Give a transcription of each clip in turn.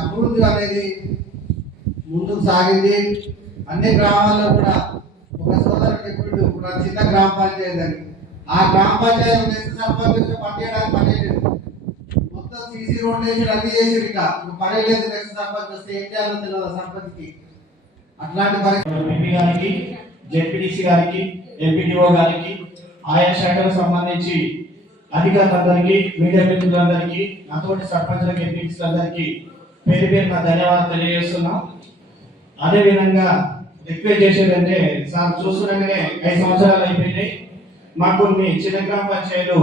అభివృద్ధి అనేది ముందుకు సాగింది. అన్ని గ్రామాల్లో కూడా ఒక సోదరుడు చెప్పిండు ఇప్పుడు చిన్న గ్రామ పంచాయతీ అని. ఆ గ్రామ పంచాయతీ నెక్స్ట్ సర్పంచ్ పనిచేయడానికి పని లేదు మొత్తం సీసీ రోడ్లు వేసి అన్ని చేసి ఇక ఇంక పని లేదు నెక్స్ట్ సర్పంచ్ వస్తే ఏం చేయాలో తెలియదు ఆ సర్పంచ్కి. అట్లాంటి ఎంపీ గారికి జెడ్పీటీసీ గారికి ఎంపీడీఓ గారికి ఆయా శాఖలకు సంబంధించి అధికారులందరికీ మీడియా మిత్రులందరికీ నాతోటి సర్పంచులకు ఎంపీటీసీలందరికీ పేరు పేరు నా ధన్యవాదాలు తెలియజేస్తున్నాం. అదేవిధంగా రిక్వెస్ట్ చేసేదంటే సార్ చూస్తుండగానే ఐదు సంవత్సరాలు అయిపోయినాయి. మాకు కొన్ని చిన్న గ్రామ పంచాయతీలు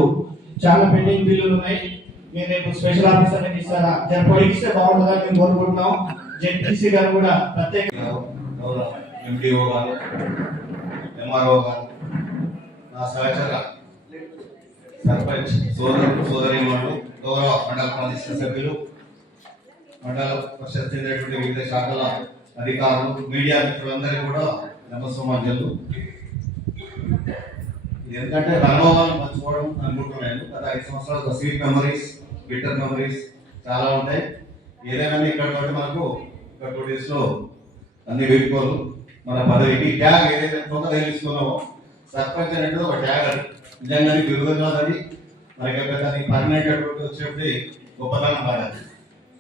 చాలా పెండింగ్ బిల్లులు ఉన్నాయి. మీరు రేపు స్పెషల్ ఆఫీసర్ ఆఫీసర్లకు ఇస్తారా? జర పొడిగిస్తే బాగుంటుందని మేము కోరుకుంటున్నాం. జెడ్పీసీ గారు కూడా ప్రత్యేక ఎండిఓ గారు ఎంఆర్ఓ గారు నా సహచర సర్పంచ్ సోదరు సోదరి వాళ్ళు గౌరవ మండల పరిషత్ సభ్యులు మండల పరిషత్ చెందినటువంటి వివిధ శాఖల అధికారులు మీడియా మిత్రులందరికీ కూడా నమస్సమాజాలు ఇది ఎందుకంటే అనుభవాలను పంచుకోవడం అనుకుంటున్నాను. గత ఐదు సంవత్సరాలు స్వీట్ మెమరీస్ బిట్టర్ మెమరీస్ చాలా ఉంటాయి. ఏదైనా ఇక్కడ కాబట్టి మనకు ఒక టూ డేస్లో అన్ని వెళ్ళిపోరు మన పదవికి ట్యాగ్ ఏదైతే తొంగ తగిలిస్తున్నామో సర్పంచ్ అనేది ఒక ట్యాగ్ అది. నిజంగా అది కాదని మనకి ఒక దానికి పర్మనెంట్ అటువంటి వచ్చేప్పుడు గొప్పతనం కాదు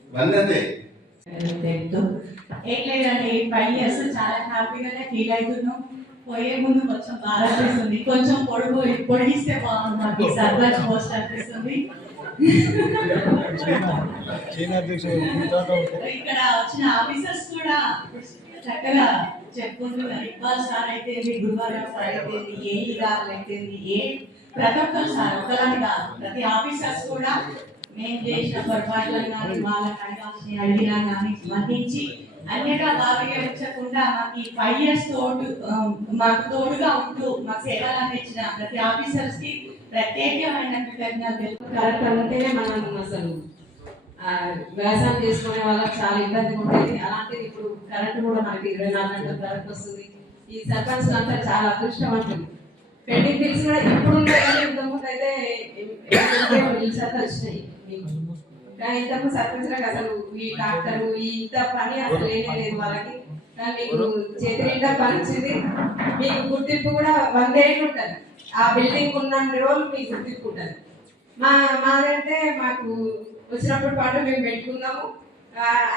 ఇవన్నీ అంతే. ఏం లేదండి ఫైవ్ ఇయర్స్ చాలా హ్యాపీగానే ఫీల్ అవుతున్నాం. పోయే ముందు కొంచెం బాధ అనిపిస్తుంది కొంచెం పొడుగు పొడిగిస్తే బాగుంది సర్పంచ్ పోస్ట్ అనిపిస్తుంది ఇక్కడ వచ్చిన ఆఫీసర్స్ కూడా చక్కగా చెప్పుకుంటున్నారు ఇక్బాల్ సార్ అయితే గురువారం సార్ అయితే ఏఈ గారు అయితే ఏ ప్రతి ఒక్కరు సార్ ఒకలాంటి కాదు. ప్రతి ఆఫీసర్స్ కూడా మేము చేసిన పొరపాట్లను కానీ వాళ్ళకి అడగాల్సిన అడిగినా కానీ స్పందించి అన్యగా భావించకుండా మాకు ఈ ఫైవ్ ఇయర్స్ తోడు మాకు తోడుగా ఉంటూ మా సేవలు అందించిన ప్రతి ఆఫీసర్స్కి ప్రత్యేకమైన కృతజ్ఞతలు మనం అసలు వ్యవసాయం చేసుకునే వాళ్ళకి చాలా ఇబ్బంది ఉంటుంది అలాంటిది ఇప్పుడు కరెంట్ కూడా మనకి ఇరవై నాలుగు గంటల కరెంట్ వస్తుంది ఈ సర్పంచ్ అంతా చాలా అదృష్టవంతులు పెండింగ్ బిల్స్ కూడా ఇప్పుడు అయితే బిల్స్ వచ్చినాయి ఇంతకు సర్పంచ్లకు అసలు ఈ డాక్టర్ ఈ ఇంత పని అసలు లేనే లేదు వాళ్ళకి. మీకు చేతి నిండా పని వచ్చింది. మీకు గుర్తింపు కూడా వందేళ్ళు ఉంటుంది. ఆ బిల్డింగ్ ఉన్న రోజులు మీకు గుర్తింపు ఉంటుంది. మా మాదంటే మాకు వచ్చినప్పుడు పాటు మేము పెట్టుకున్నాము.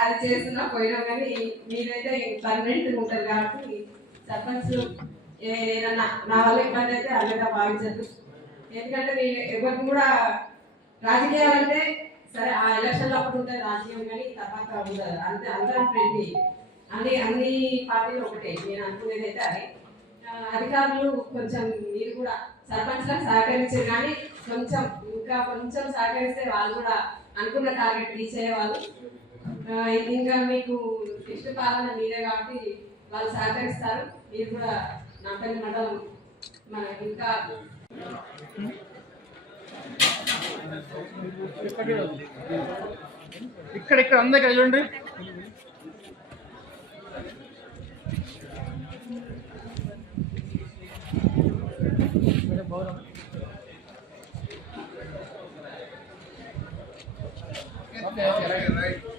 అది చేస్తున్నా పోయినాం కానీ మీరైతే పర్మనెంట్ ఉంటారు కాబట్టి సర్పంచ్ ఏ- ఏదన్నా నా వల్ల ఇబ్బంది అయితే అలాగా భావించద్దు. ఎందుకంటే నేను ఎవరికి కూడా రాజకీయాలు అంటే సరే ఆ ఎలక్షన్లో అప్పుడు ఉంటుంది రాజకీయం కానీ తర్వాత ఉండదు అంతే అందరం ఫ్రెండ్లీ అన్ని అన్ని పార్టీలు ఒకటే నేను అనుకునేది అయితే అదే. అధికారులు కొంచెం మీరు కూడా సర్పంచ్లకు సహకరించారు కానీ కొంచెం ఇంకా కొంచెం సహకరిస్తే వాళ్ళు కూడా అనుకున్న టార్గెట్ రీచ్ అయ్యేవాళ్ళు. ఇంకా మీకు ఇష్ట పాలన మీరే కాబట్టి వాళ్ళు సహకరిస్తారు. మీరు కూడా నాపల్లి మండలం మన ఇంకా ఇక్కడ ఇక్కడ అందరికి వెళ్ళండి Okay, okay, right.